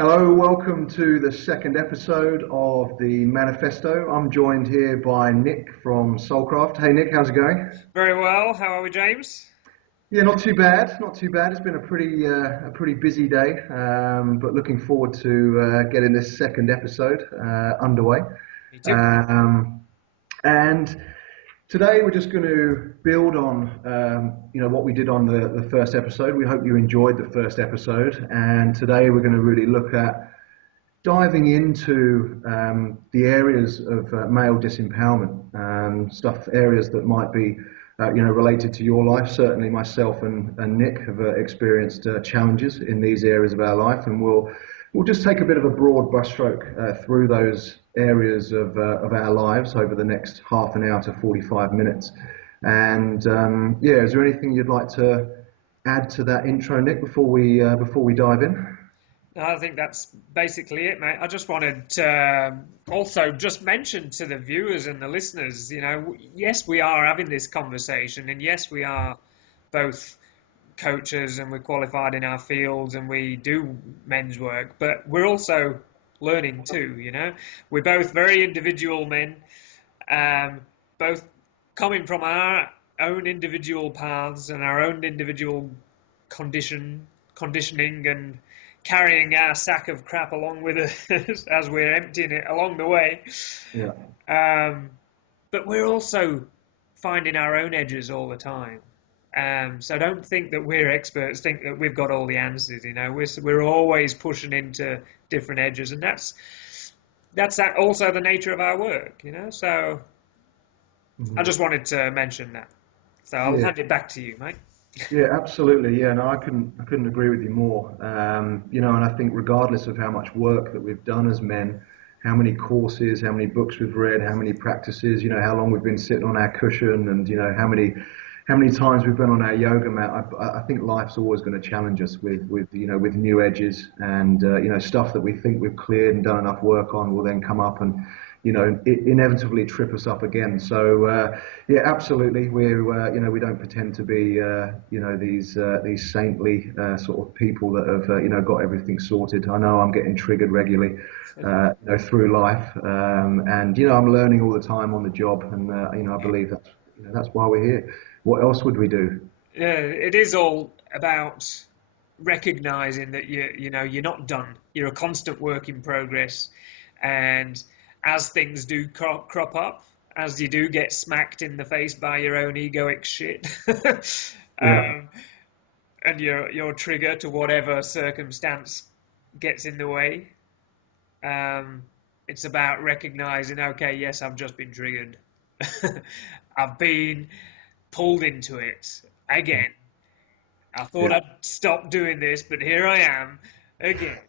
Hello, welcome to the second episode of the Manifesto. I'm joined here by Nick from Soulcraft. Hey Nick, how's it going? Very well. How are we, James? Yeah, not too bad, not too bad. It's been a pretty busy day, but looking forward to getting this second episode underway. Me too. Um, and Today we're just going to build on what we did on the first episode. We hope you enjoyed the first episode, and today we're going to really look at diving into the areas of male disempowerment, areas that might be, related to your life. Certainly, myself and Nick have experienced challenges in these areas of our life, and we'll just take a bit of a broad brushstroke through those areas of our lives over the next half an hour to 45 minutes. And yeah, is there anything you'd like to add to that intro, Nick, before we dive in? No, I think that's basically it, mate. I just wanted to also just mention to the viewers and the listeners, yes, we are having this conversation, and yes, we are both coaches and we're qualified in our fields and we do men's work, but we're also learning too. We're both very individual men, both coming from our own individual paths and our own individual conditioning and carrying our sack of crap along with us as we're emptying it along the way. Yeah. Um, but we're also finding our own edges all the time. So don't think that we're experts. Think that we've got all the answers. We're always pushing into different edges, and that's also the nature of our work. So I Mhm. just wanted to mention that. So I'll Yeah, hand it back to you, mate. yeah, absolutely. Yeah, no, I couldn't agree with you more. And I think regardless of how much work that we've done as men, how many courses, how many books we've read, how many practices, how long we've been sitting on our cushion, and how many times we've been on our yoga mat. I think life's always going to challenge us with new edges, and stuff that we think we've cleared and done enough work on will then come up and inevitably trip us up again. So yeah, absolutely. We don't pretend to be these saintly sort of people that have got everything sorted. I know I'm getting triggered regularly through life, and I'm learning all the time on the job, and I believe that's why we're here. What else would we do? Yeah, it is all about recognizing that you're not done. You're a constant work in progress, and as things do crop up, as you do get smacked in the face by your own egoic shit, Yeah, um, and your trigger to whatever circumstance gets in the way, um, it's about recognizing, okay, yes, I've just been triggered. I've been pulled into it again. I thought yeah, I'd stop doing this, but here I am again,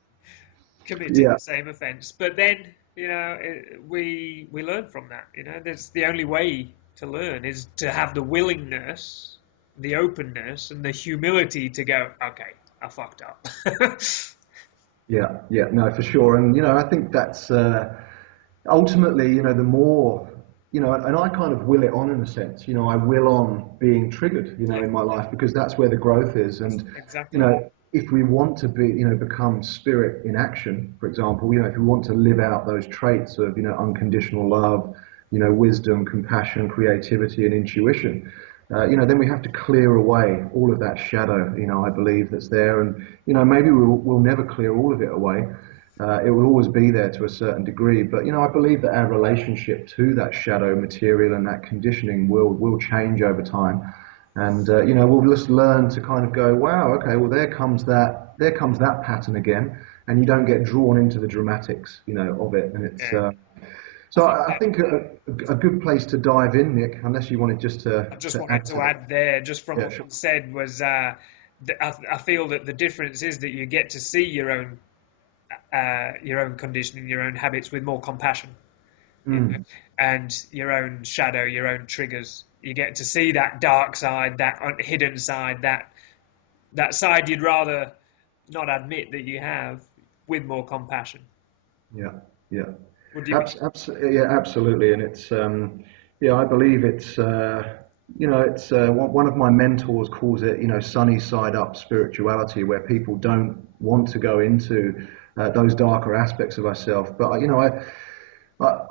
committing yeah. the same offence. But then, we learn from that. That's the only way to learn is to have the willingness, the openness, and the humility to go, okay, I fucked up. Yeah, yeah, no, for sure. And, I think that's ultimately, the more, and I kind of will it on in a sense, I will on being triggered, Yeah, in my life because that's where the growth is. And, exactly. if we want to be, become spirit in action, for example, if we want to live out those traits of, unconditional love, wisdom, compassion, creativity, and intuition, then we have to clear away all of that shadow, I believe that's there. And, maybe we'll never clear all of it away. It will always be there to a certain degree. But, I believe that our relationship to that shadow material and that conditioning will change over time. And, we'll just learn to kind of go, wow, okay, well, there comes that pattern again. And you don't get drawn into the dramatics, of it. And it's, Yeah, I so think I that think a good place to dive in, Nick, unless you wanted just I just to wanted add to to that. add there, just from Yeah, what sure. you said, was I feel that the difference is that you get to see your own conditioning, your own habits with more compassion, you know, Mm, and your own shadow, your own triggers. You get to see that dark side, that hidden side, that side you'd rather not admit that you have, with more compassion. yeah, yeah. Would you? Yeah, absolutely. And it's, yeah, I believe it's, it's one of my mentors calls it, sunny side up spirituality, where people don't want to go into those darker aspects of ourselves. But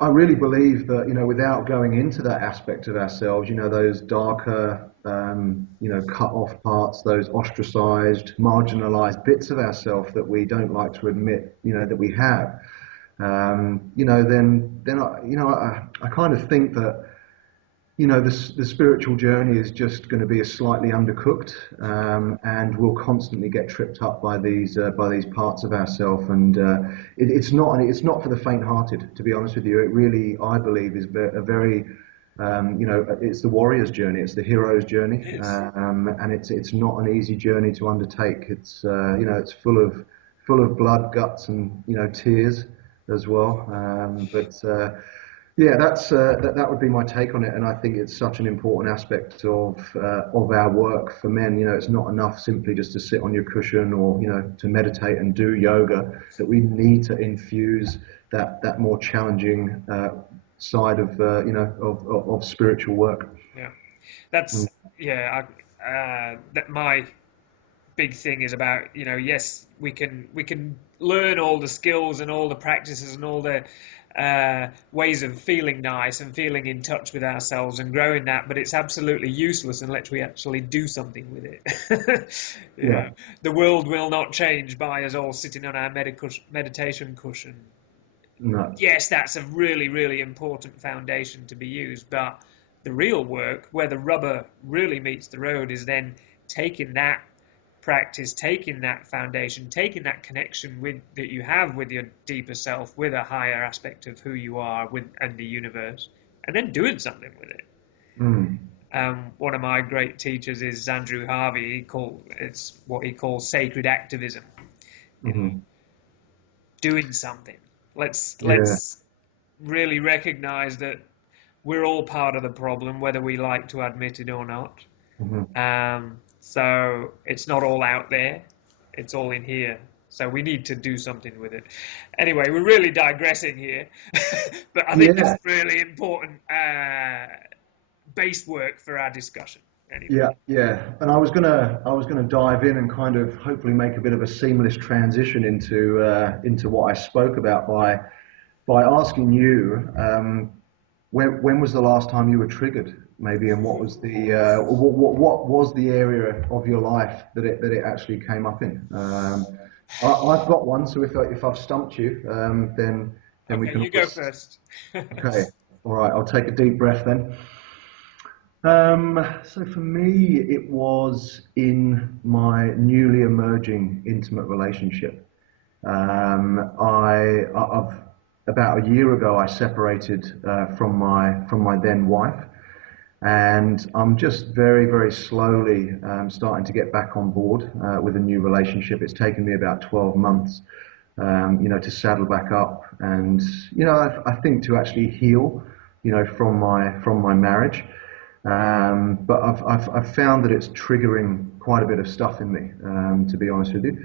I really believe that, without going into that aspect of ourselves, those darker, cut off parts, those ostracized, marginalized bits of ourselves that we don't like to admit, that we have, then I kind of think that, the spiritual journey is just going to be a slightly undercooked, and we'll constantly get tripped up by these parts of ourselves. And it's not for the faint-hearted, to be honest with you. It really, I believe, is a very it's the warrior's journey, it's the hero's journey, and it's not an easy journey to undertake. It's full of blood, guts, and tears as well. But yeah, that would be my take on it, and I think it's such an important aspect of our work for men. It's not enough simply just to sit on your cushion or to meditate and do yoga. That we need to infuse that more challenging side of spiritual work. Yeah, Mm. that's yeah. That my big thing is about, yes, we can learn all the skills and all the practices and all the ways of feeling nice and feeling in touch with ourselves and growing that, but it's absolutely useless unless we actually do something with it. Yeah, The world will not change by us all sitting on our meditation cushion. no, Yes, that's a really, really important foundation to be used, but the real work, where the rubber really meets the road, is then taking that practice, taking that foundation, taking that connection that you have with your deeper self, with a higher aspect of who you are, and the universe, and then doing something with it. mm, One of my great teachers is Andrew Harvey. It's what he calls sacred activism. You know, hmm, doing something. Let's yeah, let's really recognize that we're all part of the problem, whether we like to admit it or not. hmm, So it's not all out there, it's all in here. So we need to do something with it. Anyway, we're really digressing here, but I think this is yeah. really important base work for our discussion. Anyway, Yeah, yeah. And I was gonna dive in and kind of hopefully make a bit of a seamless transition into what I spoke about by asking you, when was the last time you were triggered, maybe, and what was the what was the area of your life that it actually came up in? I've got one, so if I've stumped you, then we okay, can you go always. first. Okay, all right. I'll take a deep breath then. So for me, it was in my newly emerging intimate relationship. I've about a year ago I separated from my then wife, and I'm just very very slowly starting to get back on board with a new relationship. It's taken me about 12 months, to saddle back up, and I think to actually heal, from my marriage. But I've found that it's triggering quite a bit of stuff in me, to be honest with you.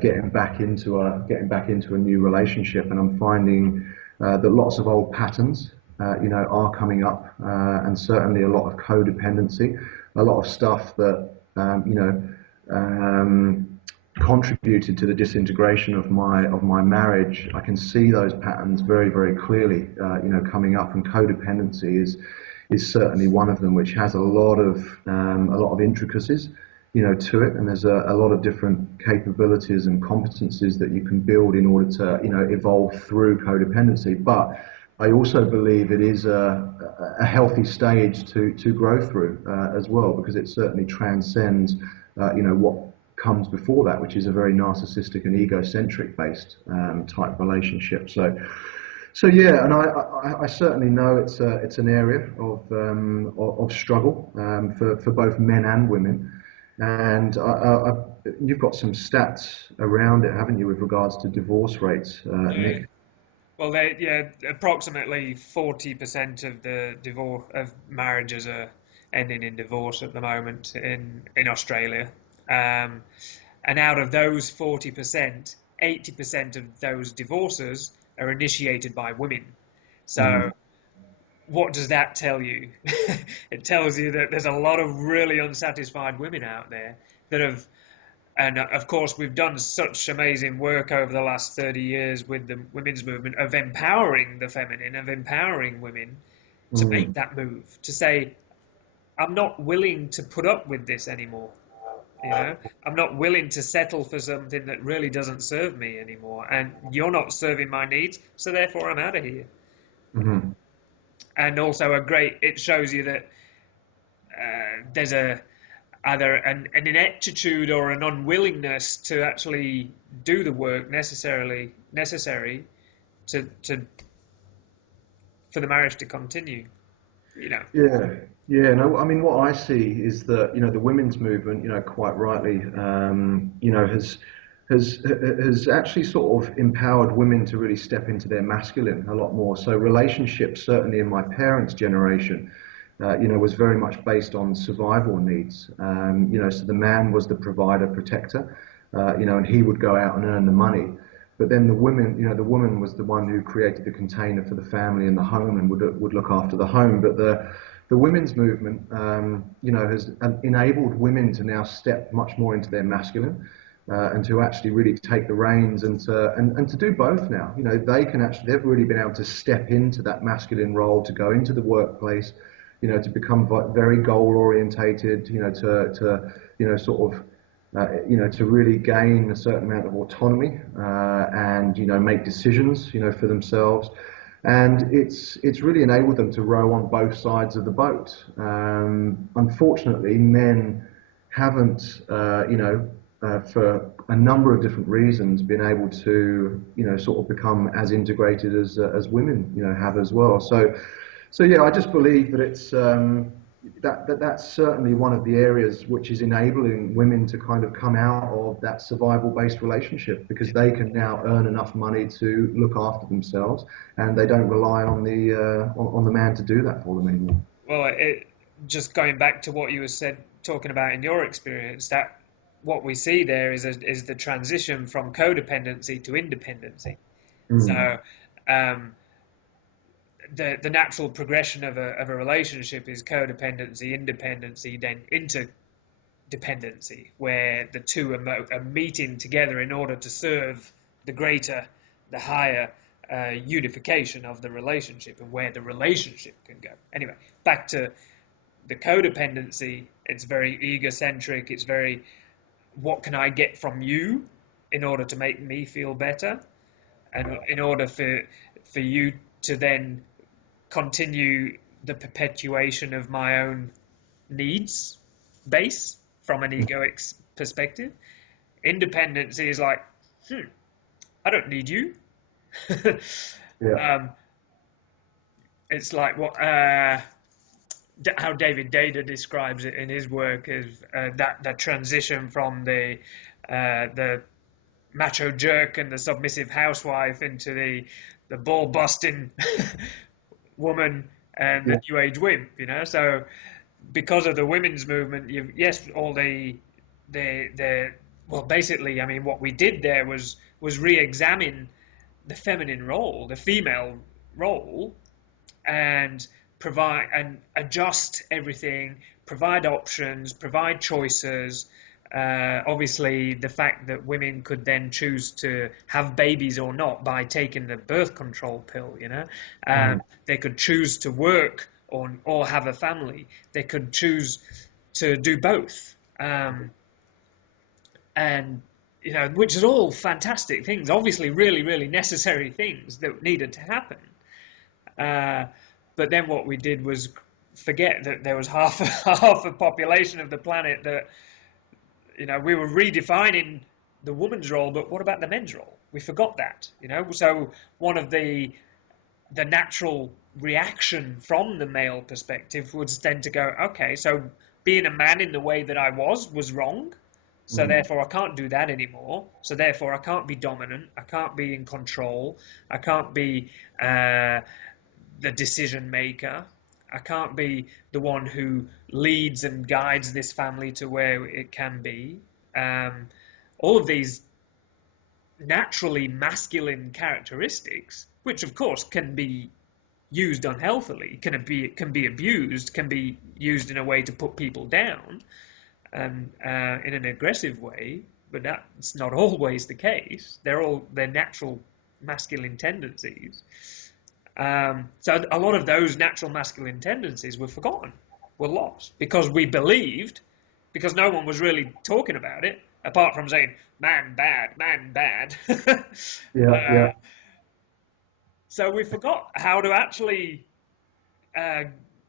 Getting back into a new relationship, and I'm finding that lots of old patterns, are coming up, and certainly a lot of codependency, a lot of stuff that um, contributed to the disintegration of my marriage. I can see those patterns very very clearly, coming up, and codependency is certainly one of them, which has a lot of intricacies, to it, and there's a lot of different capabilities and competencies that you can build in order to, evolve through codependency. But I also believe it is a healthy stage to grow through, as well, because it certainly transcends, what comes before that, which is a very narcissistic and egocentric based type relationship. So yeah, and I certainly know it's an area of struggle, for both men and women, and you've got some stats around it, haven't you, with regards to divorce rates, Yeah. Nick? Well, approximately 40% of the divorce of marriages are ending in divorce at the moment in Australia. Um, and out of those 40%, 80% of those divorces are initiated by women. Mm, So what does that tell you? It tells you that there's a lot of really unsatisfied women out there that have And of course, we've done such amazing work over the last 30 years with the women's movement of empowering the feminine, of empowering women to make Mm. that move, to say, I'm not willing to put up with this anymore. You know, I'm not willing to settle for something that really doesn't serve me anymore. And you're not serving my needs, so therefore I'm out of here. Mhm. And also it shows you that there's either an ineptitude or an unwillingness to actually do the work necessary to for the marriage to continue. You know. Yeah, yeah. No, I mean, what I see is that the women's movement, quite rightly, has actually sort of empowered women to really step into their masculine a lot more. So relationships, certainly in my parents' generation, was very much based on survival needs. So the man was the provider, protector, and he would go out and earn the money. But then the woman was the one who created the container for the family and the home and would look after the home. But the women's movement, has enabled women to now step much more into their masculine. And to actually really take the reins and to do both now. They've really been able to step into that masculine role, to go into the workplace, to become very goal orientated, sort of to really gain a certain amount of autonomy and make decisions for themselves, and it's really enabled them to row on both sides of the boat. Unfortunately, men haven't for a number of different reasons been able to sort of become as integrated as women have as well. So yeah, I just believe that that's certainly one of the areas which is enabling women to kind of come out of that survival-based relationship, because they can now earn enough money to look after themselves, and they don't rely on the man to do that for them anymore. Well, just going back to what you were talking about in your experience, that what we see there is the transition from codependency to independency. Mm. So, um, the natural progression of a relationship is codependency, independency, then interdependency, where the two are meeting together in order to serve the greater, the higher unification of the relationship and where the relationship can go. Anyway, back to the codependency. It's very egocentric. It's very, what can I get from you in order to make me feel better, and in order for you to then continue the perpetuation of my own needs base from an egoic perspective. Independency is like, I don't need you. Yeah. um, it's like what how David Data describes it in his work is that transition from the macho jerk and the submissive housewife into the ball busting woman and the Yeah. new age wimp. So because of the women's movement, yes, all the well, basically, I mean, what we did there was re-examine the feminine role, the female role, and provide and adjust everything, provide options, provide choices. Obviously, the fact that women could then choose to have babies or not by taking the birth control pill, Mhm. they could choose to work or have a family. They could choose to do both, and which is all fantastic things. Obviously, really, really necessary things that needed to happen. Uh, but then what we did was forget that there was half a population of the planet that we were redefining the woman's role, but what about the men's role? We forgot that. So one of the natural reaction from the male perspective was then to go, okay, so being a man in the way that I was wrong. So Mhm. therefore I can't do that anymore. So therefore I can't be dominant. I can't be in control. I can't be the decision maker. I can't be the one who leads and guides this family to where it can be. Um, all of these naturally masculine characteristics, which of course can be used unhealthily, can be abused, can be used in a way to put people down, and in an aggressive way. but that's not always the case. They're natural masculine tendencies. So a lot of those natural masculine tendencies were forgotten, were lost, because we believed, because no one was really talking about it, apart from saying, man bad, man bad. Yeah, uh, yeah. so we forgot how to actually uh,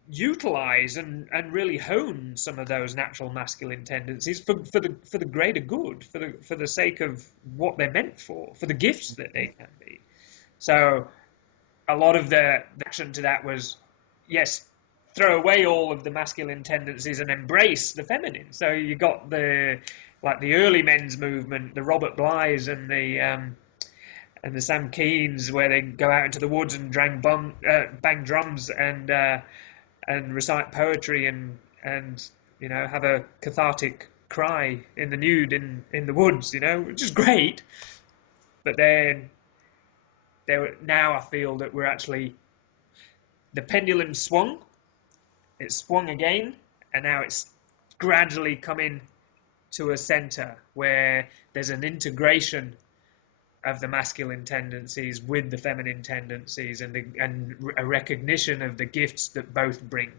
utilize and really hone some of those natural masculine tendencies for the greater good, for the sake of what they're meant for the gifts that they can be. So a lot of the action to that was, yes, throw away all of the masculine tendencies and embrace the feminine. So you got the early men's movement, the Robert Bly's and the Sam Keens, where they go out into the woods and bang drums and recite poetry and have a cathartic cry in the nude in the woods, which is great. But then now I feel that we're actually, the pendulum swung, it swung again, and now it's gradually coming to a center where there's an integration of the masculine tendencies with the feminine tendencies, and a recognition of the gifts that both bring.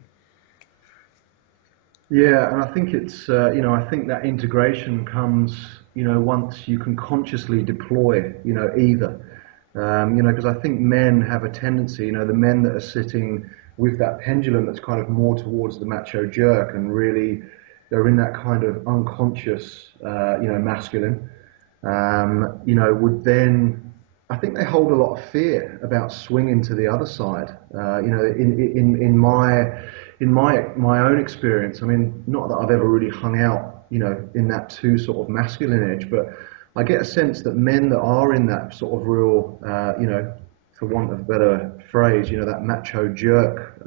Yeah, and I think it's I think that integration comes once you can consciously deploy either. Because I think men have a tendency, the men that are sitting with that pendulum that's kind of more towards the macho jerk, and really they're in that kind of unconscious, masculine, would then, I think they hold a lot of fear about swinging to the other side. In my own experience, I mean, not that I've ever really hung out, in that too sort of masculine edge, but I get a sense that men that are in that sort of real, for want of a better phrase, that macho jerk,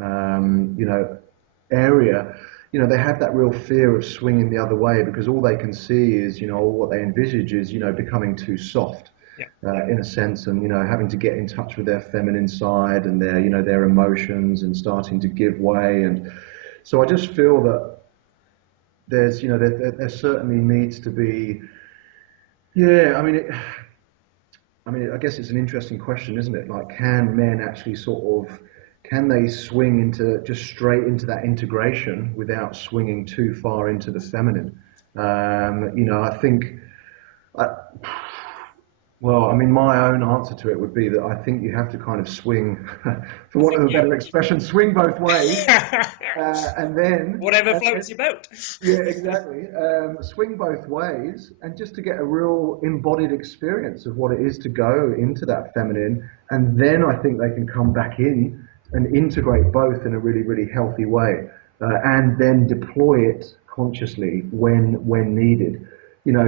area, they have that real fear of swinging the other way, because all they can see is, or what they envisage is, becoming too soft, Yeah. in a sense, and, having to get in touch with their feminine side and their emotions, and starting to give way. And so I just feel that there's, there certainly needs to be, yeah, I guess it's an interesting question, isn't it? Like, can men actually can they swing into just straight into that integration without swinging too far into the feminine? I think, I, well, I mean, my own answer to it would be that I think you have to kind of swing, for I want think of a you better expression, swing both ways, and then, whatever floats your boat. yeah, exactly. Swing both ways, and just to get a real embodied experience of what it is to go into that feminine, and then I think they can come back in and integrate both in a really, really healthy way, and then deploy it consciously when needed.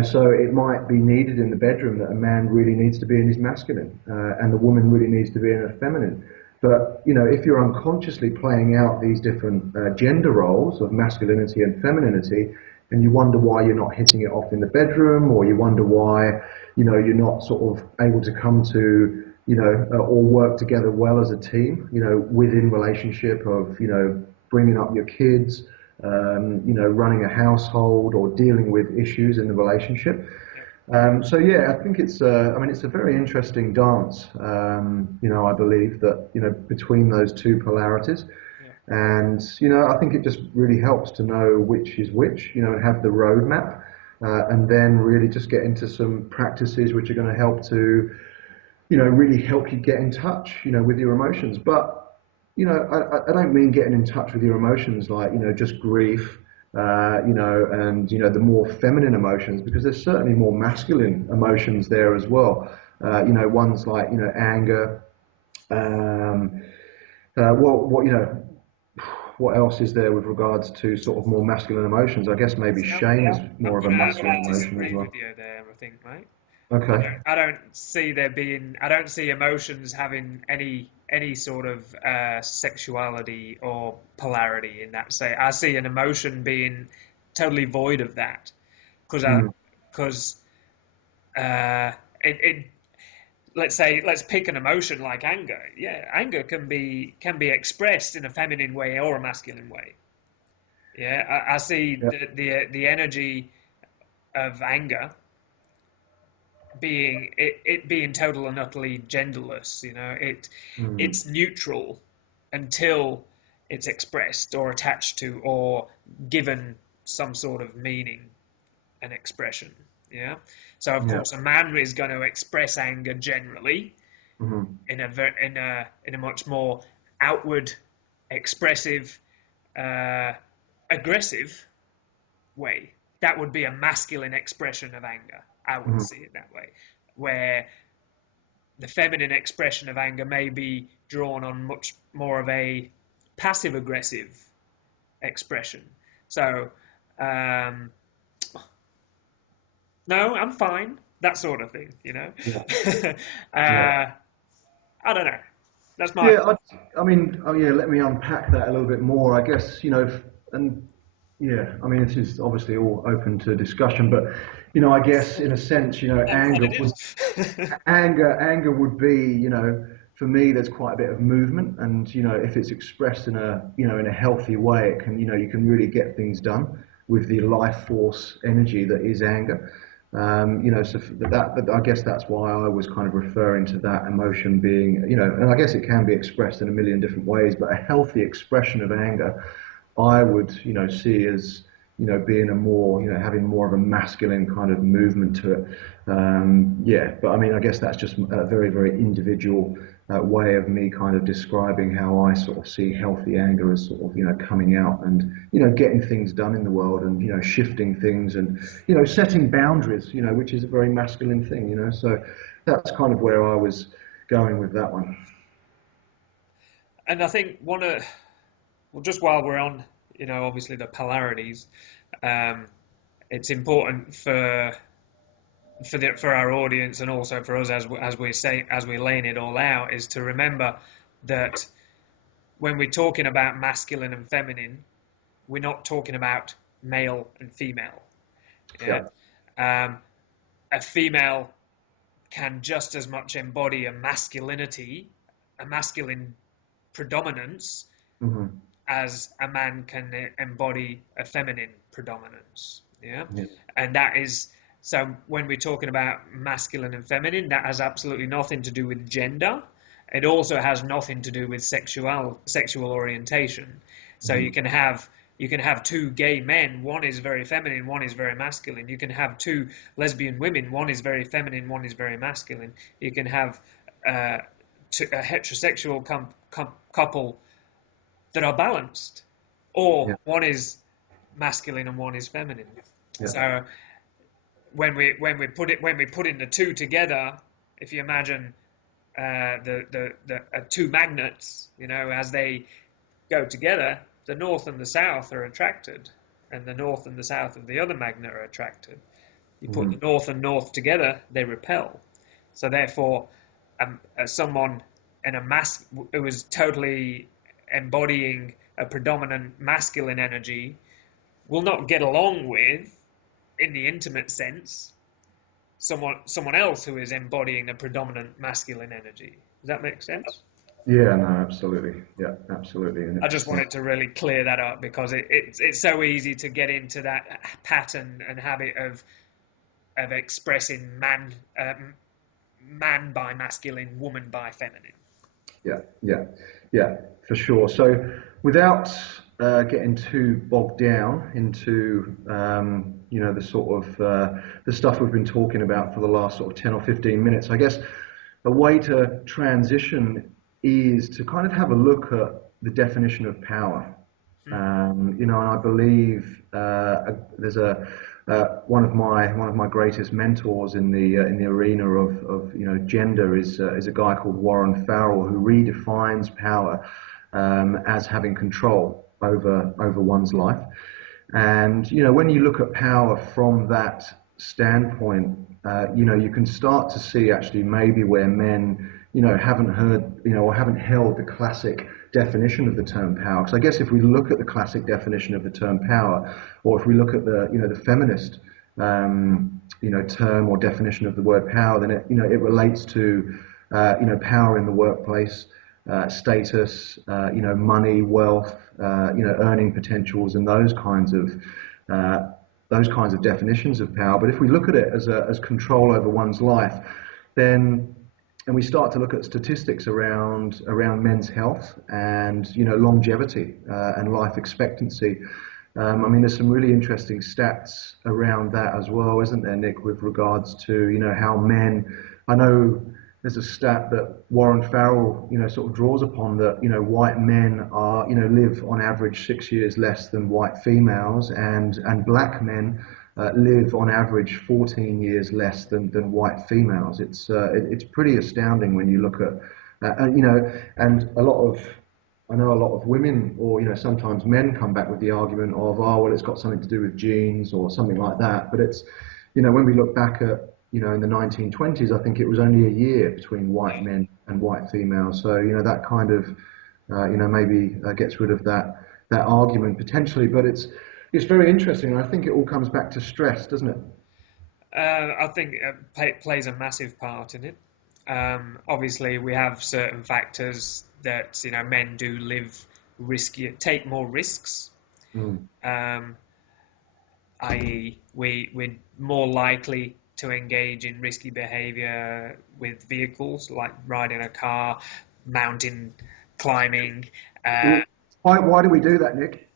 So it might be needed in the bedroom that a man really needs to be in his masculine, and the woman really needs to be in her feminine. But if you're unconsciously playing out these different gender roles of masculinity and femininity, and you wonder why you're not hitting it off in the bedroom, or you wonder why you're not sort of able to come to or work together well as a team, within relationship of bringing up your kids, running a household, or dealing with issues in the relationship. Yeah. So yeah, I think it's a very interesting dance. I believe that between those two polarities, Yeah. and I think it just really helps to know which is which, and have the roadmap, and then really just get into some practices which are going to help to really help you get in touch, with your emotions. But I don't mean getting in touch with your emotions like just grief, and the more feminine emotions, because there's certainly more masculine emotions there as well. Ones like anger. Um, what else is there with regards to sort of more masculine emotions? I guess maybe shame is I'm more of a gonna masculine emotion as disagree well. with you there, I think, mate. Okay. I don't see emotions having any sort of sexuality or polarity in that. Say, I see an emotion being totally void of that, because Mm. because uh, it let's pick an emotion like anger. Yeah, anger can be expressed in a feminine way or a masculine way. Yeah, I see Yeah. the energy of anger it being total and utterly genderless. It's neutral until it's expressed or attached to or given some sort of meaning and expression. Yeah. So of Yeah. course, a man is going to express anger generally Hmm. in a much more outward, expressive, uh, aggressive way. That would be a masculine expression of anger. I would Hmm. see it that way, where the feminine expression of anger may be drawn on much more of a passive aggressive expression. So, um, no, I'm fine, that sort of thing, Yeah. Yeah. uh, I don't know. That's my. Yeah, I mean, oh yeah, let me unpack that a little bit more. I guess, and yeah, I mean, this is obviously all open to discussion, but, I guess in a sense, Thank God it is. anger would be, for me, there's quite a bit of movement, and, if it's expressed in a healthy way, it can, you can really get things done with the life force energy that is anger. So I guess that's why I was kind of referring to that emotion being, and I guess it can be expressed in a million different ways, but a healthy expression of anger, I would, see as, being a more, having more of a masculine kind of movement to it. Yeah, but I mean, I guess that's just a very, very individual way of me kind of describing how I sort of see healthy anger as sort of, coming out and, getting things done in the world and, shifting things and, setting boundaries, which is a very masculine thing, so that's kind of where I was going with that one. And I think well, just while we're on, obviously the polarities, um, it's important for our audience and also for us as we're laying it all out is to remember that when we're talking about masculine and feminine, we're not talking about male and female. Yeah. Yeah. Um, a female can just as much embody a masculinity, a masculine predominance, Hmm. as a man can embody a feminine predominance. Yeah. Yeah. And that is so when we're talking about masculine and feminine, that has absolutely nothing to do with gender. It also has nothing to do with sexual orientation. So Hmm. you can have two gay men, one is very feminine, one is very masculine. You can have two lesbian women, one is very feminine, one is very masculine. You can have uh, a heterosexual couple that are balanced, Yeah. or one is masculine and one is feminine. Yeah. So when we put in the two together, if you imagine the two magnets, as they go together, the north and the south are attracted, and the north and the south of the other magnet are attracted. You put the Hmm. north and north together, they repel. So therefore, someone in a who is totally embodying a predominant masculine energy will not get along with, in the intimate sense, someone else who is embodying a predominant masculine energy. Does that make sense? Yeah, no, absolutely. Yeah, absolutely. And I just it's, wanted to really clear that up because it's so easy to get into that pattern and habit of expressing man by masculine, woman by feminine. yeah, yeah, yeah, for sure. So without getting too bogged down into, the sort of the stuff we've been talking about for the last sort of 10 or 15 minutes, I guess a way to transition is to kind of have a look at the definition of power. Hmm. And I believe there's a one of my greatest mentors in the arena of gender is a guy called Warren Farrell who redefines power as having control over one's life. And when you look at power from that standpoint, you can start to see actually maybe where men, haven't heard, or haven't held the classic definition of the term power. Because I guess if we look at the classic definition of the term power, or if we look at the feminist, term or definition of the word power, then it relates to, power in the workplace, status, money, wealth, earning potentials, and those kinds of those kinds of definitions of power. But if we look at it as control over one's life, then and we start to look at statistics around men's health and longevity and life expectancy. I mean, there's some really interesting stats around that as well, isn't there, Nick, with regards to how men. I know there's a stat that Warren Farrell sort of draws upon that white men are live on average 6 years less than white females, and black men live on average 14 years less than white females. It's pretty astounding when you look at and I know a lot of women, or sometimes men, come back with the argument of, oh well, it's got something to do with genes or something like that. But it's when we look back at in the 1920s, I think it was only a year between white men and white females. So that kind of maybe gets rid of that argument potentially. But it's very interesting, and I think it all comes back to stress, doesn't it? I think it plays a massive part in it. Obviously, we have certain factors that men do live riskier, take more risks. Mm. I.e., we're more likely to engage in risky behavior with vehicles, like riding a car, mountain climbing. Why do we do that, Nick?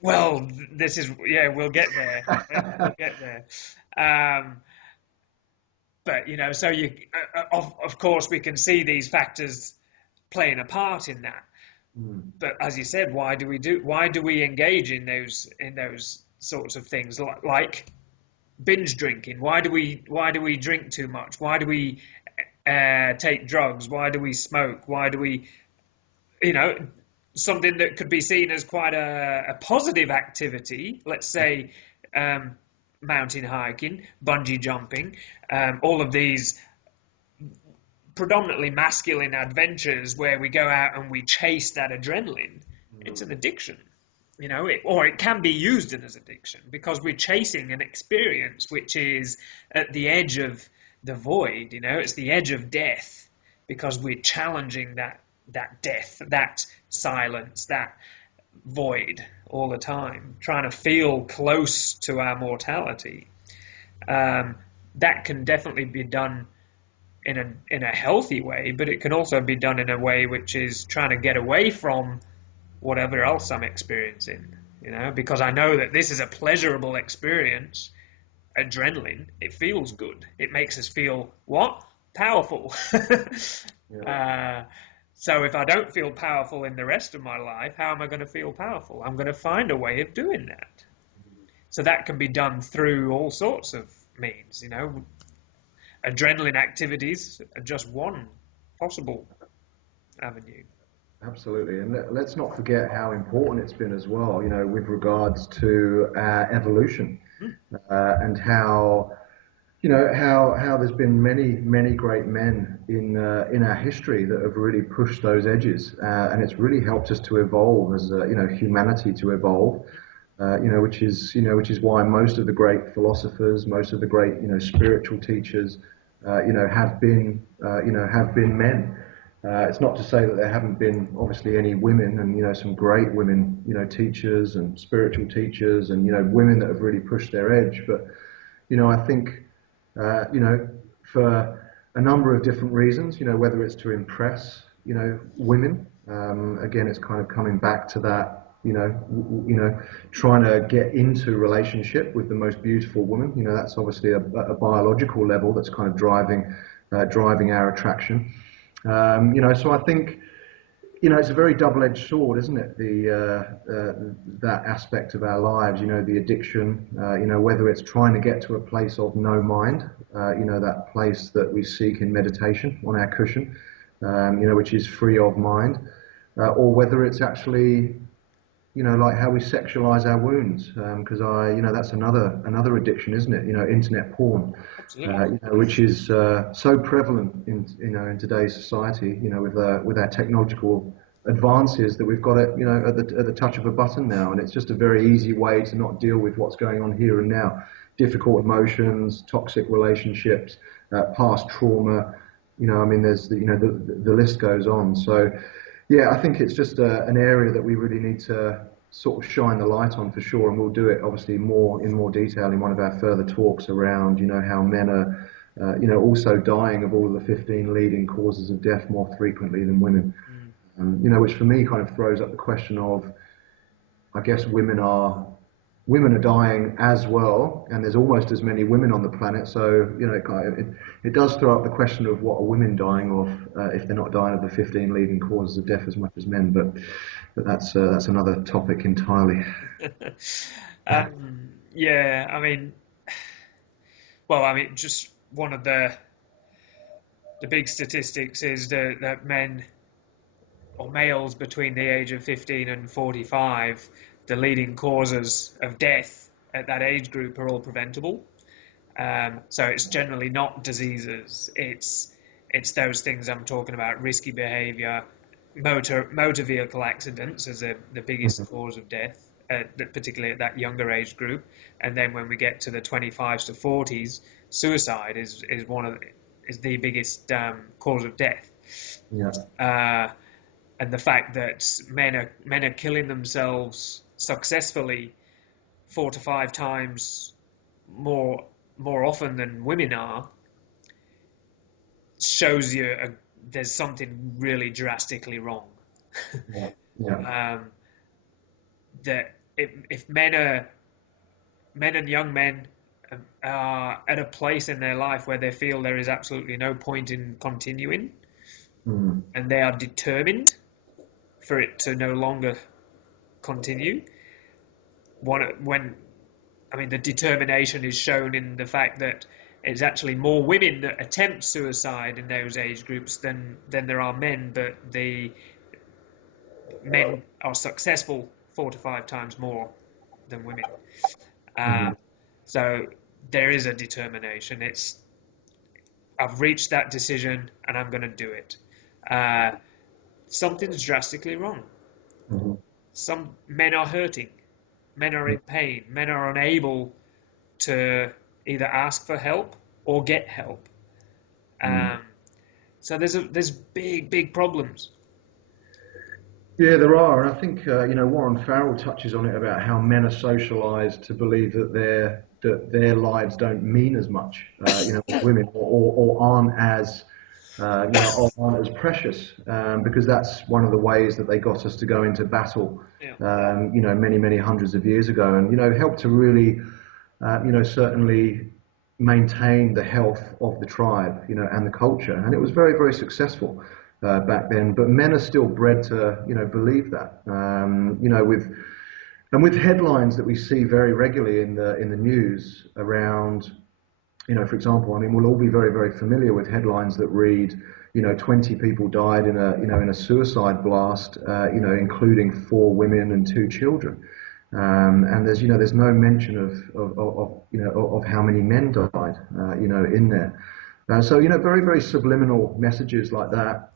Well, this is, yeah, we'll get there. We'll get there. But so of course we can see these factors playing a part in that. Mm. But as you said, why do we engage in those sorts of things, like binge drinking? Why do we drink too much? Why do we take drugs? Why do we smoke? Why do we, something that could be seen as quite a positive activity, let's say mountain hiking, bungee jumping, all of these predominantly masculine adventures where we go out and we chase that adrenaline. It's an addiction, or it can be used as addiction, because we're chasing an experience which is at the edge of the void. It's the edge of death, because we're challenging that death, that silence, that void all the time, trying to feel close to our mortality. That can definitely be done in a healthy way, but it can also be done in a way which is trying to get away from whatever else I'm experiencing, because I know that this is a pleasurable experience. Adrenaline, it feels good. It makes us feel what? Powerful. Yeah. So if I don't feel powerful in the rest of my life, how am I going to feel powerful? I'm going to find a way of doing that. So that can be done through all sorts of means, Adrenaline activities are just one possible avenue. Absolutely, and let's not forget how important it's been as well, with regards to evolution, and how, how there's been many great men in our history that have really pushed those edges, and it's really helped us to evolve as humanity to evolve, which is why most of the great philosophers, most of the great spiritual teachers, have been men. It's not to say that there haven't been obviously any women, and some great women, teachers and spiritual teachers, and women that have really pushed their edge. But I think for a number of different reasons, whether it's to impress women, again, it's kind of coming back to that. Trying to get into relationship with the most beautiful woman. That's obviously a biological level that's kind of driving our attraction. So I think, it's a very double-edged sword, isn't it? That aspect of our lives, the addiction, whether it's trying to get to a place of no mind, that place that we seek in meditation on our cushion, which is free of mind, or whether it's actually, like how we sexualize our wounds, because that's another addiction, isn't it? Internet porn, which is so prevalent in today's society. With our technological advances, that we've got it, at the touch of a button now, and it's just a very easy way to not deal with what's going on here and now. Difficult emotions, toxic relationships, past trauma. I mean, there's the list goes on. So. Yeah, I think it's just an area that we really need to sort of shine the light on for sure, and we'll do it obviously in more detail in one of our further talks around, you know, how men are, you know, also dying of all of the 15 leading causes of death more frequently than women. Mm. You know, which for me kind of throws up the question of, I guess women are dying as well, and there's almost as many women on the planet. So you know, it does throw up the question of what are women dying of if they're not dying of the 15 leading causes of death as much as men. But that's another topic entirely. Yeah, I mean, well, I mean, just one of the big statistics is that men or males between the age of 15 and 45, the leading causes of death at that age group are all preventable. So it's generally not diseases. It's those things I'm talking about: risky behaviour, motor vehicle accidents as the biggest cause of death, particularly at that younger age group. And then when we get to the 25s to 40s, suicide is one of is the biggest cause of death. Yeah. Uh, and the fact that men are killing themselves successfully 4 to 5 times more more often than women are shows you there's something really drastically wrong. Yeah. Yeah. um, that if men and young men are at a place in their life where they feel there is absolutely no point in continuing, Mm. and they are determined for it to no longer continue, when I mean, the determination is shown in the fact that it's actually more women that attempt suicide in those age groups than there are men, but the men are successful 4 to 5 times more than women. Uh, Mm. so there is a determination. I've reached that decision and I'm going to do it. Uh, Something's drastically wrong. Mm. Some men are hurting, men are in pain, men are unable to either ask for help or get help. Mm. Um, so there's big problems. Yeah, there are, and I think you know, Warren Farrell touches on it about how men are socialised to believe that their lives don't mean as much, you know, as women, or aren't as you know, aren't as precious, because that's one of the ways that they got us to go into battle, Yeah. you know, many hundreds of years ago, and you know, helped to really, you know, certainly maintain the health of the tribe, you know, and the culture. And it was very successful back then. But men are still bred to, you know, believe that. You know, with headlines that we see very regularly in the news around, you know, for example, I mean, we'll all be very familiar with headlines that read, you know, 20 people died in a, you know, in a suicide blast, you know, including 4 women and 2 children. And there's, you know, there's no mention of you know, of how many men died, you know, in there. So, you know, very subliminal messages like that,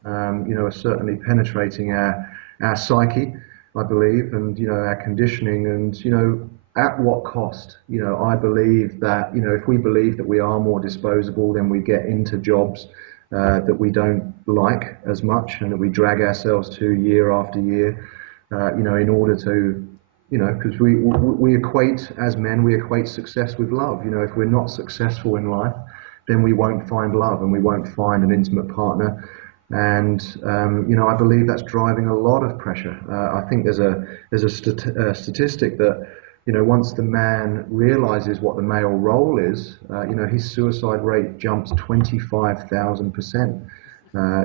you know, are certainly penetrating our psyche, I believe, and, you know, our conditioning, and, you know, at what cost? You know, I believe that, you know, if we believe that we are more disposable, then we get into jobs that we don't like as much and that we drag ourselves to year after year, you know, in order to, you know, because we equate, as men, we equate success with love. You know, if we're not successful in life, then we won't find love and we won't find an intimate partner. And you know, I believe that's driving a lot of pressure. I think there's a statistic that, you know, once the man realizes what the male role is, you know, his suicide rate jumps 25,000%.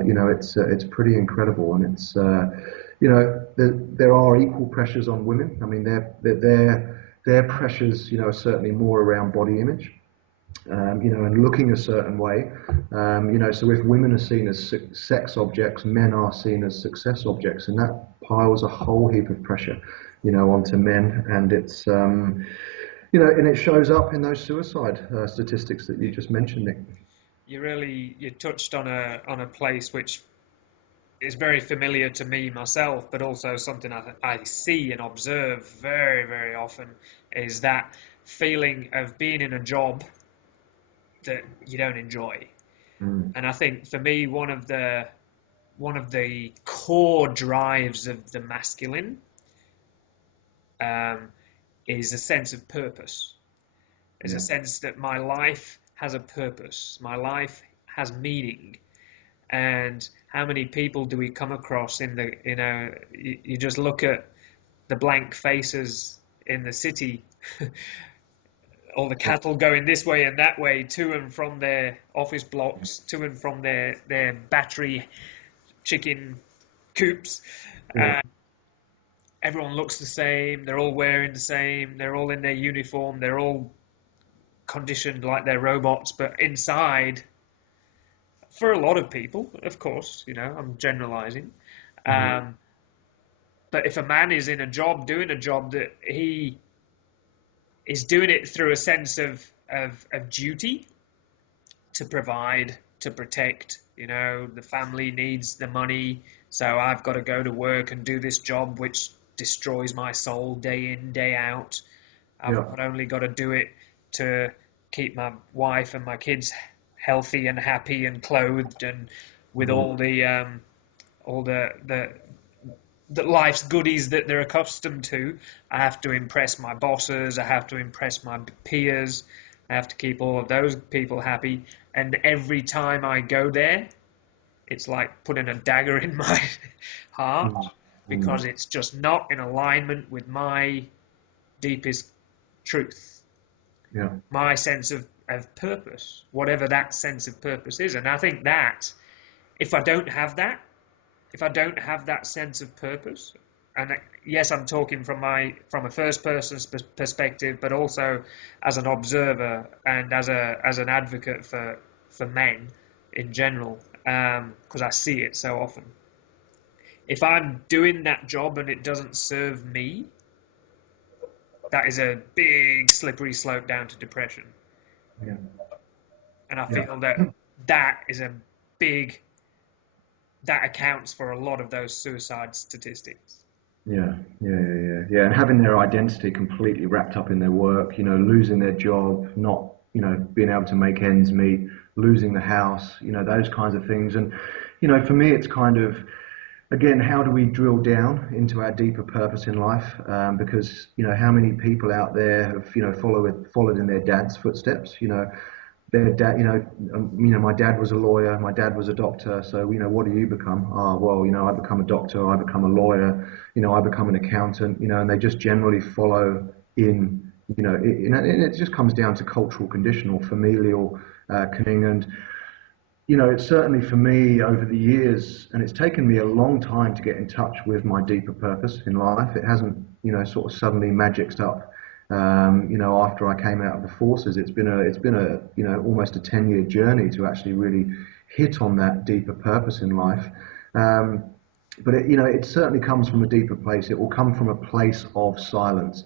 You know, it's pretty incredible, and it's you know, there are equal pressures on women. I mean, their pressures, you know, are certainly more around body image, you know, and looking a certain way. You know, so if women are seen as sex objects, men are seen as success objects, and that piles a whole heap of pressure, you know, onto men, and it's you know, and it shows up in those suicide statistics that you just mentioned, Nick. You touched on a place which is very familiar to me myself, but also something I see and observe very often, is that feeling of being in a job that you don't enjoy. Mm. And I think for me, one of the core drives of the masculine um, is a sense of purpose. Is a Yeah. sense that my life has a purpose. My life has meaning. And how many people do we come across in the, you just look at the blank faces in the city, all the Yeah. cattle going this way and that way to and from their office blocks, to and from their battery chicken coops. Yeah. Everyone looks the same, they're all wearing the same, they're all in their uniform, they're all conditioned like they're robots, but inside, for a lot of people, of course, I'm generalizing. Mhm. Um, but if a man is in a job, doing a job that he is doing it through a sense of duty to provide, to protect, the family needs the money, so I've got to go to work and do this job which destroys my soul day in, day out. I've Yeah. not only got to do it to keep my wife and my kids healthy and happy and clothed and with Mhm. all the life's goodies that they're accustomed to. I have to impress my bosses. I have to impress my peers. I have to keep all of those people happy. And every time I go there, it's like putting a dagger in my heart Mhm. because Mhm. it's just not in alignment with my deepest truth, Yeah. my sense of purpose, whatever that sense of purpose is. And I think that if I don't have that, if I don't have that sense of purpose, and yes, I'm talking from a first person perspective, but also as an observer and as an advocate for men in general, because I see it so often. If I'm doing that job and it doesn't serve me, that is a big slippery slope down to depression. Yeah. And I Yeah. feel that that is a big that accounts for a lot of those suicide statistics. Yeah, yeah. And having their identity completely wrapped up in their work, losing their job, not, being able to make ends meet, losing the house, those kinds of things. And, for me, it's kind of, again, how do we drill down into our deeper purpose in life? Because, how many people out there have, followed in their dad's footsteps, their dad, my dad was a lawyer, my dad was a doctor. So, what do you become? Oh, well, I become a doctor, I become a lawyer, I become an accountant, and they just generally follow in, and it just comes down to cultural condition or familial conditioning. And, it's certainly for me over the years, and it's taken me a long time to get in touch with my deeper purpose in life. It hasn't, sort of suddenly magicked up. After I came out of the forces, it's been a almost a 10-year journey to actually really hit on that deeper purpose in life. Um, but it certainly comes from a deeper place. It will come from a place of silence.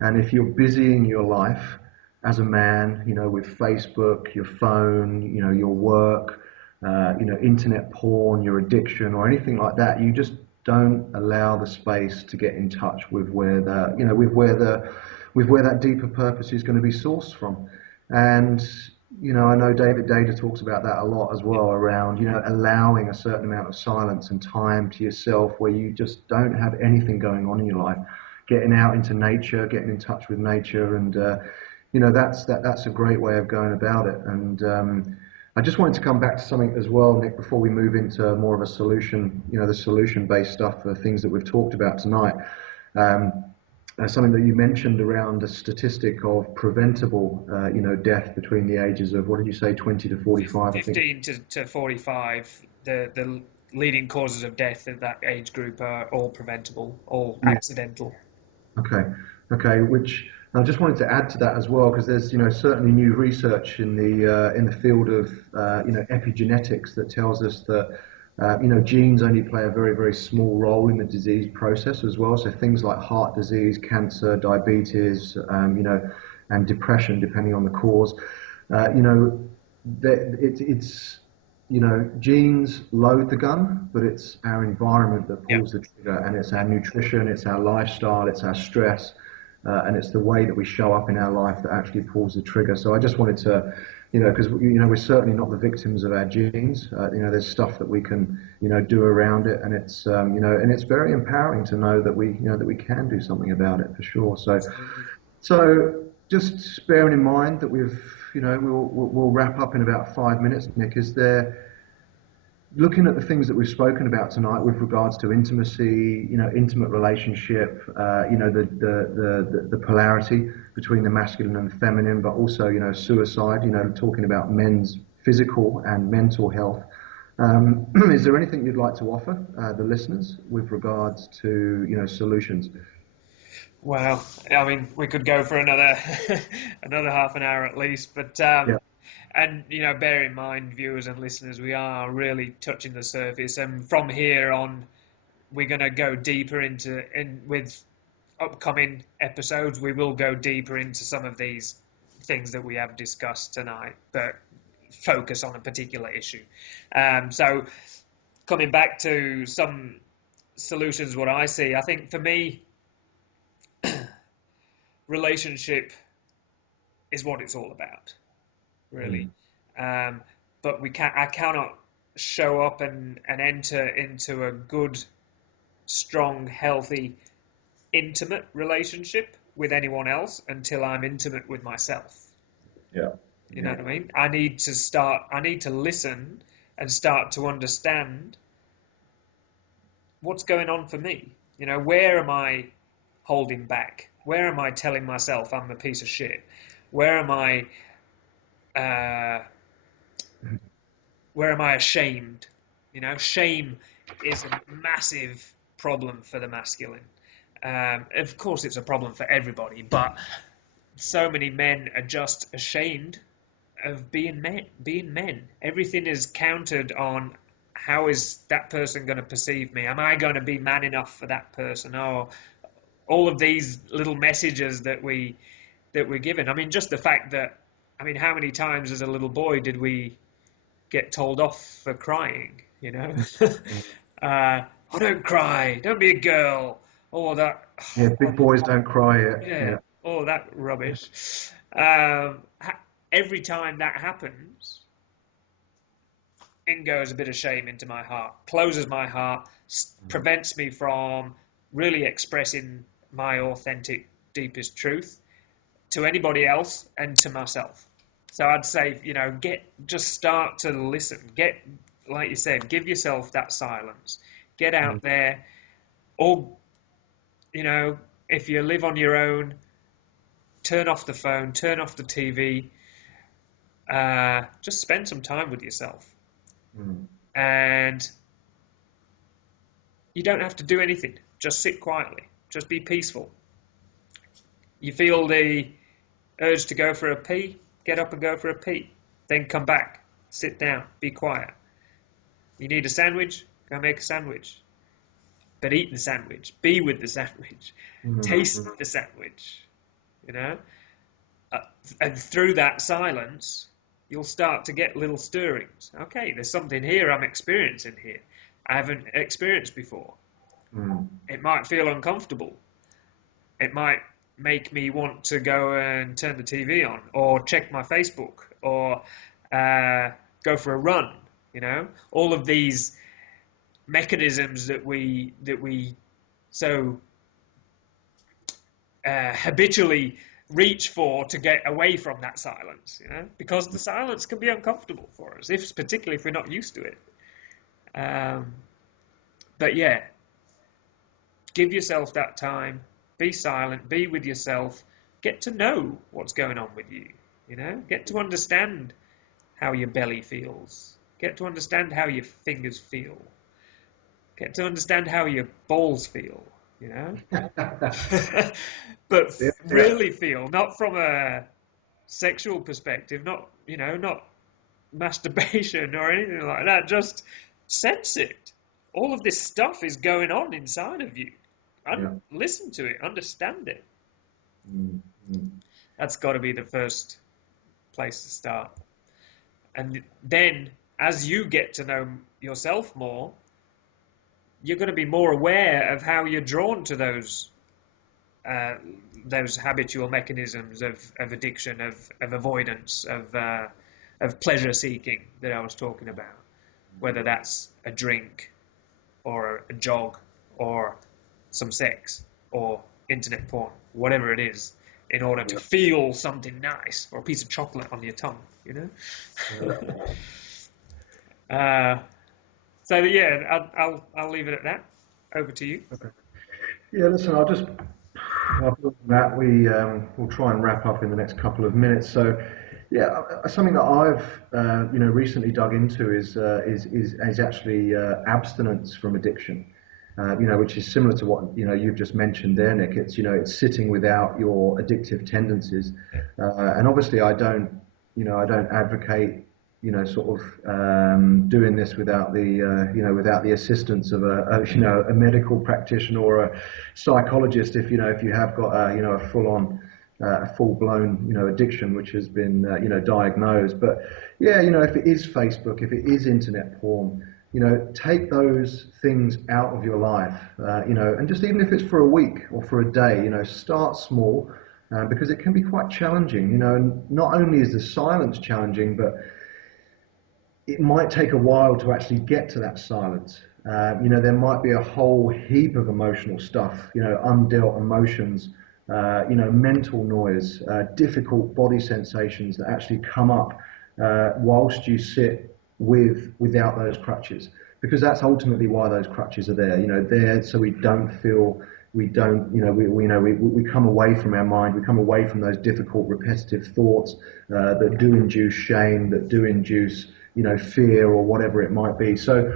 And if you're busying your life as a man, with Facebook, your phone, your work, internet porn, your addiction, or anything like that, you just don't allow the space to get in touch with where the, with where that deeper purpose is going to be sourced from. And I know David Data talks about that a lot as well around, allowing a certain amount of silence and time to yourself where you just don't have anything going on in your life. Getting out into nature, getting in touch with nature, and that's a great way of going about it. And I just wanted to come back to something as well, Nick, before we move into more of a solution, the solution-based stuff for things that we've talked about tonight. Um, Something that you mentioned around a statistic of preventable, death between the ages of, what did you say, 20 to 45, I think. 15 to 45, the leading causes of death at that age group are all preventable, all Yeah. accidental. Okay. Okay. Which I just wanted to add to that as well, because there's, certainly new research in the field of, epigenetics that tells us that, genes only play a very, very small role in the disease process as well. So things like heart disease, cancer, diabetes, and depression, depending on the cause, you know, it's genes load the gun, but it's our environment that Yep. pulls the trigger, and it's our nutrition, it's our lifestyle, it's our stress, and it's the way that we show up in our life that actually pulls the trigger. So I just wanted to because we're certainly not the victims of our genes. There's stuff that we can do around it, and it's very empowering to know that we can do something about it for sure. Absolutely. So just bearing in mind that we'll wrap up in about 5 minutes, Nick. Is there, looking at the things that we've spoken about tonight with regards to intimacy, intimate relationship, the polarity between the masculine and the feminine, but also, suicide, talking about men's physical and mental health. Is there anything you'd like to offer the listeners with regards to, solutions? Well, I mean, we could go for another another half an hour at least, but Yeah, and bear in mind, viewers and listeners, we are really touching the surface, and from here on, we're going to go deeper with upcoming episodes. We will go deeper into some of these things that we have discussed tonight, but focus on a particular issue. So, coming back to some solutions, what I see, I think for me, relationship is what it's all about, really. mm, Um, but I cannot show up and enter into a good, strong, healthy, intimate relationship with anyone else until I'm intimate with myself. yeah, You know yeah. what I mean? I need to listen and start to understand what's going on for me. Where am I holding back? Where am I telling myself I'm a piece of shit? Where am I uh, where am I ashamed? Shame is a massive problem for the masculine. Of course, it's a problem for everybody, but so many men are just ashamed of being men. Being men, everything is countered on how is that person going to perceive me? Am I going to be man enough for that person? Or all of these little messages that we're given. I mean, just the fact that how many times as a little boy did we get told off for crying, oh, don't cry, don't be a girl, or that, Yeah, big boys don't cry yet. yeah, Yeah. all that rubbish. Um, every time that happens, in goes a bit of shame into my heart, closes my heart, prevents me from really expressing my authentic, deepest truth to anybody else and to myself. So I'd say, just start to listen. Like you said, give yourself that silence. Get Mm, out there. Or, if you live on your own, turn off the phone, turn off the TV. Just spend some time with yourself. mm, And you don't have to do anything. Just sit quietly. Just be peaceful. You feel the urge to go for a pee, get up and go for a pee. Then come back, sit down, be quiet. You need a sandwich? Go make a sandwich. But eat the sandwich. Be with the sandwich. mm, Taste mm, the sandwich. You know? Uh, and through that silence, you'll start to get little stirrings. Okay, there's something here I'm experiencing here. I haven't experienced before. mm, It might feel uncomfortable. It might make me want to go and turn the TV on or check my Facebook or go for a run. All of these mechanisms that we so habitually reach for to get away from that silence. Because the silence can be uncomfortable for us, if particularly if we're not used to it. Um, but yeah, give yourself that time. Be silent. Be with yourself. Get to know what's going on with you. Get to understand how your belly feels. Get to understand how your fingers feel. Get to understand how your balls feel. You know, but yeah, yeah, really feel, not from a sexual perspective, not masturbation or anything like that. Just sense it. All of this stuff is going on inside of you. yeah. Listen to it, understand it. Mm, mm, That's got to be the first place to start. And then, as you get to know yourself more, you're going to be more aware of how you're drawn to uh, those habitual mechanisms of addiction, of avoidance, of of pleasure seeking that I was talking about, whether that's a drink or a jog or some sex or internet porn, whatever it is, in order to Yeah. feel something nice, or a piece of chocolate on your tongue, you know. Yeah. uh, so yeah, I'll leave it at that. Over to you. Okay. Yeah, listen, I'll build on that. We'll try and wrap up in the next couple of minutes. So, yeah, something that I've recently dug into is actually abstinence from addiction. Which is similar to what you've just mentioned there, Nick. It's sitting without your addictive tendencies, and obviously I don't advocate sort of doing this without without the assistance of a medical practitioner or a psychologist. If you have got a full blown addiction which has been diagnosed. But yeah, if it is Facebook, if it is internet porn, take those things out of your life, and just even if it's for a week or for a day, start small. Because it can be quite challenging, and not only is the silence challenging, but it might take a while to actually get to that silence. There might be a whole heap of emotional stuff, undealt emotions, mental noise, difficult body sensations that actually come up whilst you sit without those crutches, because that's ultimately why those crutches are there. There so we don't feel, we don't, we come away from our mind, we come away from those difficult, repetitive thoughts that do induce shame, that do induce fear or whatever it might be. So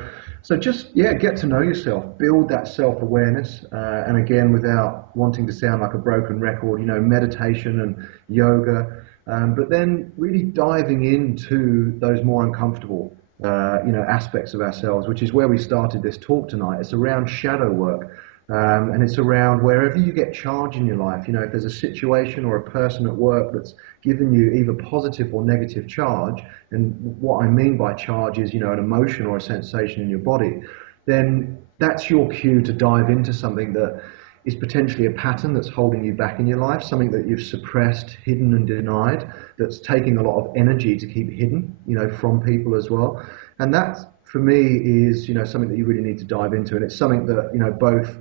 just, yeah, get to know yourself, build that self-awareness, and again, without wanting to sound like a broken record, meditation and yoga, but then really diving into those more uncomfortable, aspects of ourselves, which is where we started this talk tonight. It's around shadow work. And it's around wherever you get charge in your life. If there's a situation or a person at work that's given you either positive or negative charge, and what I mean by charge is, an emotion or a sensation in your body, then that's your cue to dive into something that is potentially a pattern that's holding you back in your life, something that you've suppressed, hidden and denied, that's taking a lot of energy to keep hidden, from people as well. And that, for me, is, something that you really need to dive into. And it's something that, both,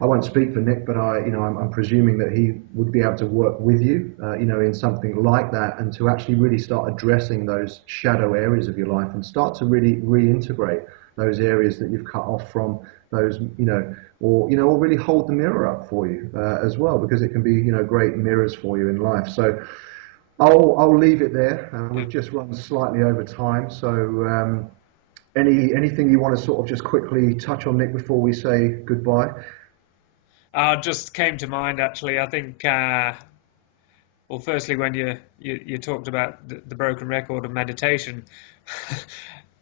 I won't speak for Nick, but I'm presuming that he would be able to work with you, in something like that, and to actually really start addressing those shadow areas of your life and start to really reintegrate those areas that you've cut off from those, or really hold the mirror up for you as well, because it can be, great mirrors for you in life. So I'll leave it there. We've just run slightly over time, so anything you want to sort of just quickly touch on, Nick, before we say goodbye? Just came to mind actually. I think, well, firstly, when you talked about the broken record of meditation,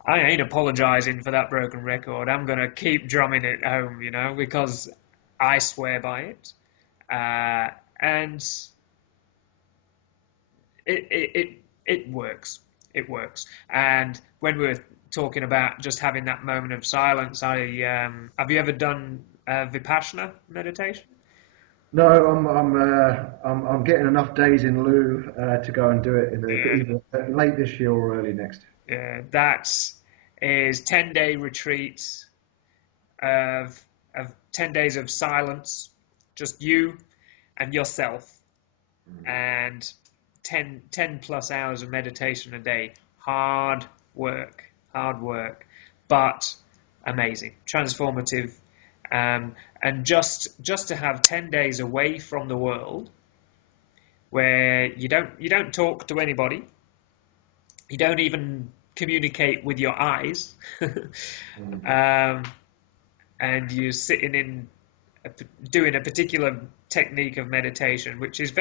I ain't apologizing for that broken record. I'm gonna keep drumming it home, because I swear by it, and it works. It works. And when we're talking about just having that moment of silence, have you ever done Vipassana meditation? No, I'm getting enough days in lieu to go and do it Yeah, either late this year or early next. yeah. That is 10-day retreats of 10 days of silence, just you and yourself, and 10 plus hours of meditation a day. Hard work, hard work, but amazing, transformative. And just to have 10 days away from the world, where you don't talk to anybody, you don't even communicate with your eyes, um, and you're sitting in doing a particular technique of meditation, which is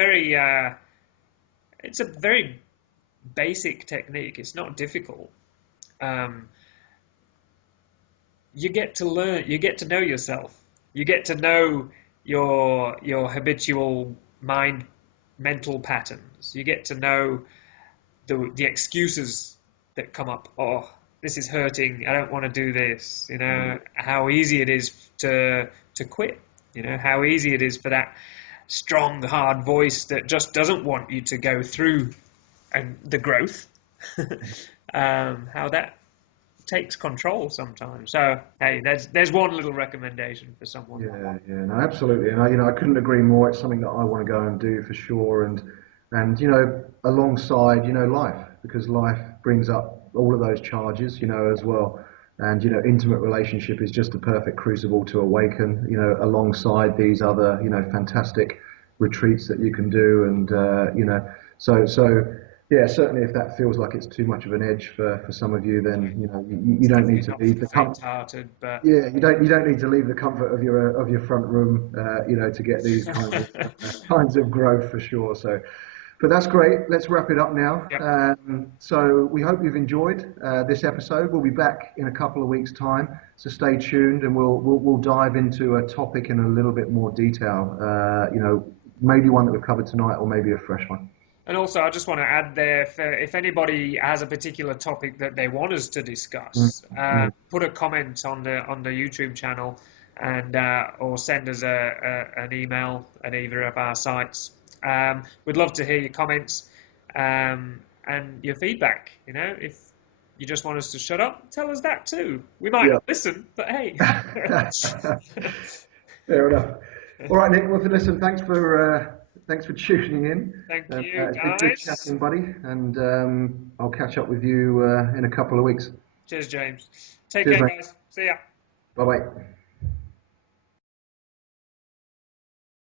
it's a very basic technique. It's not difficult. Um, you get to learn, you get to know yourself, you get to know your habitual mental patterns. You get to know the excuses that come up. Oh, this is hurting. I don't want to do this. How easy it is to quit. How easy it is for that strong, hard voice that just doesn't want you to go through and the growth. How that takes control sometimes. So hey, there's one little recommendation for someone. Yeah, yeah, no, absolutely, and I couldn't agree more. It's something that I want to go and do for sure, and alongside life, because life brings up all of those charges, as well, and intimate relationship is just the perfect crucible to awaken, alongside these other fantastic retreats that you can do, and so yeah, certainly if that feels like it's too much of an edge for some of you, then you It's don't need definitely to not for leave the the com faint-hearted, but yeah, you don't need to leave the comfort of your front room, to get these kinds of growth for sure. So, but that's great. Let's wrap it up now. yep. So we hope you've enjoyed this episode. We'll be back in a couple of weeks' time, so stay tuned, and we'll dive into a topic in a little bit more detail. Maybe one that we've covered tonight, or maybe a fresh one. And also, I just want to add there, if anybody has a particular topic that they want us to Mm, discuss, mm. put a comment on the YouTube channel, and or send us an email at either of our sites. We'd love to hear your comments and your feedback. If you just want us to shut up, tell us that too. We might Yeah. not listen, but hey. Fair enough. All right, Nick. Well, listen, thanks for tuning in. Thank you, It's been good guys. chatting, buddy, and I'll catch up with you in a couple of weeks. Cheers, James. Take Cheers, care, mate. guys. See ya. Bye bye.